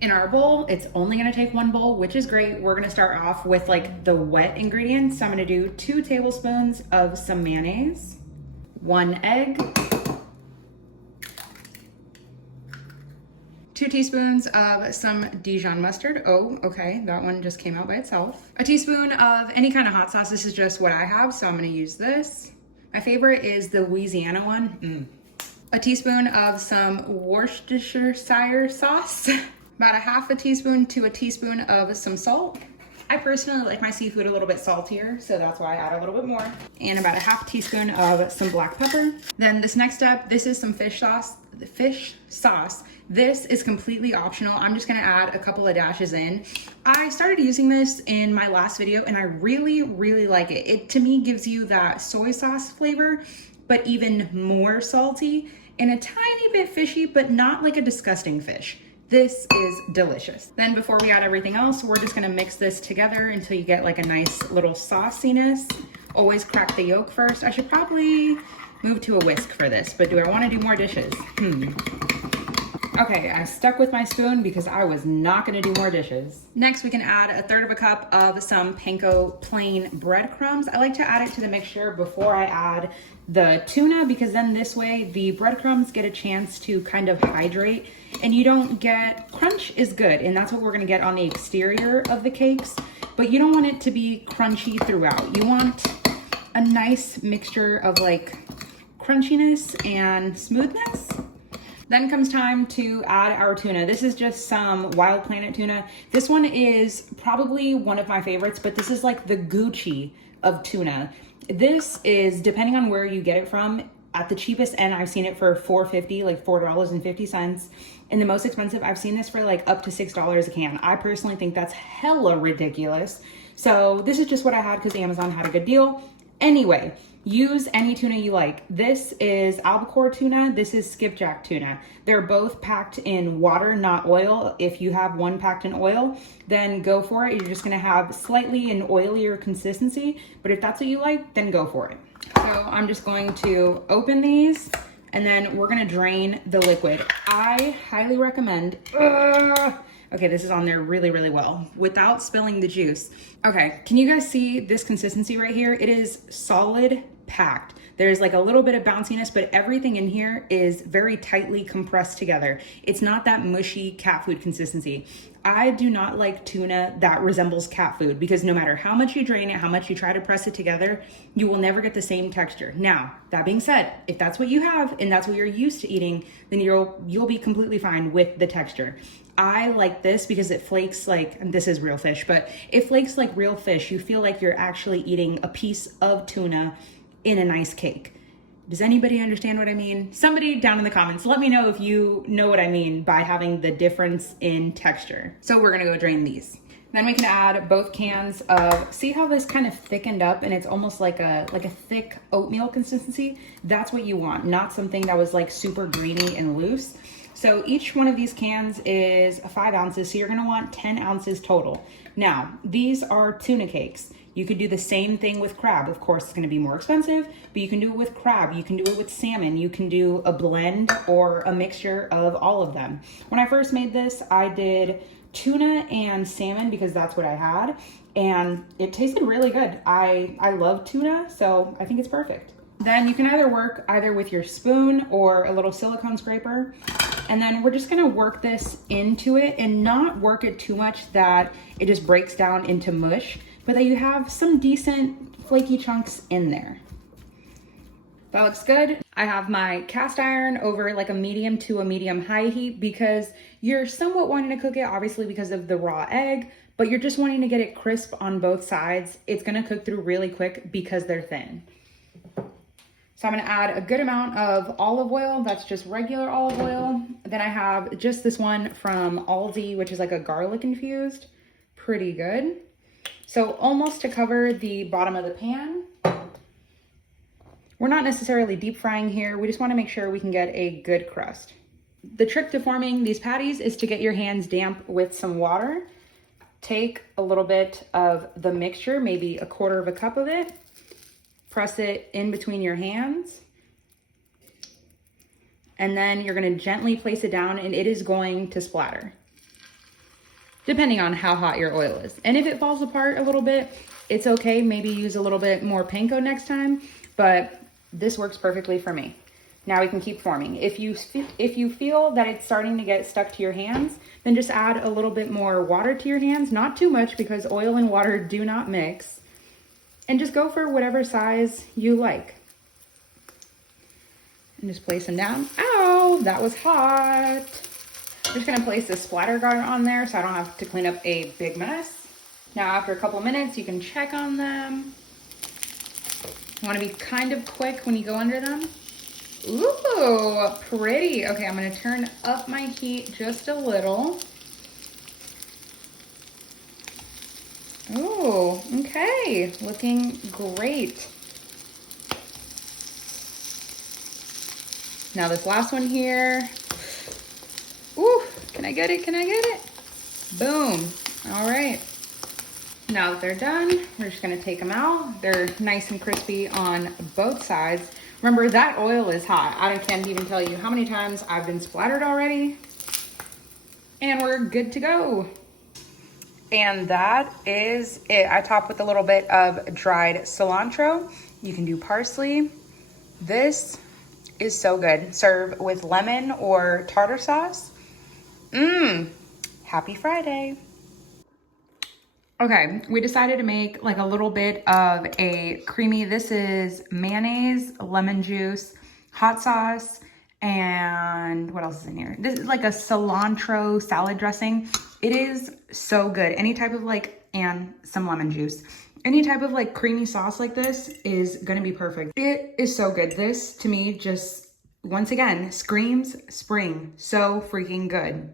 In our bowl, it's only gonna take one bowl, which is great. We're gonna start off with like the wet ingredients. So I'm gonna do 2 tablespoons of some mayonnaise, 1 egg, 2 teaspoons of some Dijon mustard. Oh, okay, that one just came out by itself. A teaspoon of any kind of hot sauce. This is just what I have, so I'm gonna use this. My favorite is the Louisiana one. A teaspoon of some Worcestershire sauce. About a half a teaspoon to a teaspoon of some salt. I personally like my seafood a little bit saltier, so that's why I add a little bit more. And about a half teaspoon of some black pepper. Then this next step, this is some fish sauce. This is completely optional. I'm just gonna add a couple of dashes in. I started using this in my last video and I really, really like it. It to me gives you that soy sauce flavor, but even more salty and a tiny bit fishy, but not like a disgusting fish. This is delicious. Then before we add everything else, we're just gonna mix this together until you get like a nice little sauciness. Always crack the yolk first. I should probably move to a whisk for this, but do I wanna do more dishes? Okay, I stuck with my spoon because I was not gonna do more dishes. Next, we can add 1/3 cup of some panko plain breadcrumbs. I like to add it to the mixture before I add the tuna because then this way the breadcrumbs get a chance to kind of hydrate and you don't get, crunch is good and that's what we're gonna get on the exterior of the cakes, but you don't want it to be crunchy throughout. You want a nice mixture of like crunchiness and smoothness. Then comes time to add our tuna. This is just some Wild Planet tuna. This one is probably one of my favorites, but this is like the Gucci of tuna. This is, depending on where you get it from, at the cheapest end, I've seen it for $4.50, like $4.50. And the most expensive, I've seen this for like up to $6 a can. I personally think that's hella ridiculous. So this is just what I had because Amazon had a good deal. Anyway, use any tuna you like. This is albacore tuna. This is skipjack tuna. They're both packed in water, not oil. If you have one packed in oil, then go for it. You're just gonna have slightly an oilier consistency, but if that's what you like, then go for it. So I'm just going to open these and then we're gonna drain the liquid. I highly recommend, okay, this is on there really, really well without spilling the juice. Okay, can you guys see this consistency right here? It is solid packed. There's like a little bit of bounciness, but everything in here is very tightly compressed together. It's not that mushy cat food consistency. I do not like tuna that resembles cat food because no matter how much you drain it, how much you try to press it together, you will never get the same texture. Now, that being said, if that's what you have and that's what you're used to eating, then you'll be completely fine with the texture. I like this because it flakes like, and this is real fish, but it flakes like real fish. You feel like you're actually eating a piece of tuna in a nice cake. Does anybody understand what I mean? Somebody down in the comments, let me know if you know what I mean by having the difference in texture. So we're gonna go drain these. Then we can add both cans of, see how this kind of thickened up and it's almost like a thick oatmeal consistency? That's what you want, not something that was like super greeny and loose. So each one of these cans is 5 ounces, so you're gonna want 10 ounces total. Now, these are tuna cakes. You could do the same thing with crab. Of course, it's gonna be more expensive, but you can do it with crab, you can do it with salmon, you can do a blend or a mixture of all of them. When I first made this, I did tuna and salmon because that's what I had, and it tasted really good. I love tuna, so I think it's perfect. Then you can either work either with your spoon or a little silicone scraper. And then we're just gonna work this into it and not work it too much that it just breaks down into mush, but that you have some decent flaky chunks in there. That looks good. I have my cast iron over like a medium to a medium high heat because you're somewhat wanting to cook it, obviously because of the raw egg, but you're just wanting to get it crisp on both sides. It's gonna cook through really quick because they're thin. So I'm gonna add a good amount of olive oil. That's just regular olive oil. Then I have just this one from Aldi, which is like a garlic infused. Pretty good. So almost to cover the bottom of the pan. We're not necessarily deep frying here. We just wanna make sure we can get a good crust. The trick to forming these patties is to get your hands damp with some water. Take a little bit of the mixture, maybe 1/4 cup of it. Press it in between your hands. And then you're gonna gently place it down and it is going to splatter. depending on how hot your oil is. And if it falls apart a little bit, it's okay. Maybe use a little bit more panko next time, but this works perfectly for me. Now we can keep forming. If you feel that it's starting to get stuck to your hands, then just add a little bit more water to your hands. Not too much, because oil and water do not mix. And just go for whatever size you like. And just place them down. Ow, that was hot. I'm just gonna place this splatter guard on there so I don't have to clean up a big mess. Now after a couple minutes, you can check on them. You wanna be kind of quick when you go under them. Ooh, pretty. Okay, I'm gonna turn up my heat just a little. Oh, okay, looking great. Now this last one here. Ooh, can I get it? Can I get it? Boom. All right. Now that they're done, we're just gonna take them out. They're nice and crispy on both sides. Remember, that oil is hot. I can't even tell you how many times I've been splattered already. And we're good to go. And that is it. I top with a little bit of dried cilantro. You can do parsley. This is so good. Serve with lemon or tartar sauce. Happy Friday. Okay, we decided to make like a little bit of a creamy, this is mayonnaise, lemon juice, hot sauce, and what else is in here? This is like a cilantro salad dressing. It is so good. Any type of and some lemon juice. Any type of creamy sauce like this is gonna be perfect. It is so good. This to me just, once again, screams spring. So freaking good.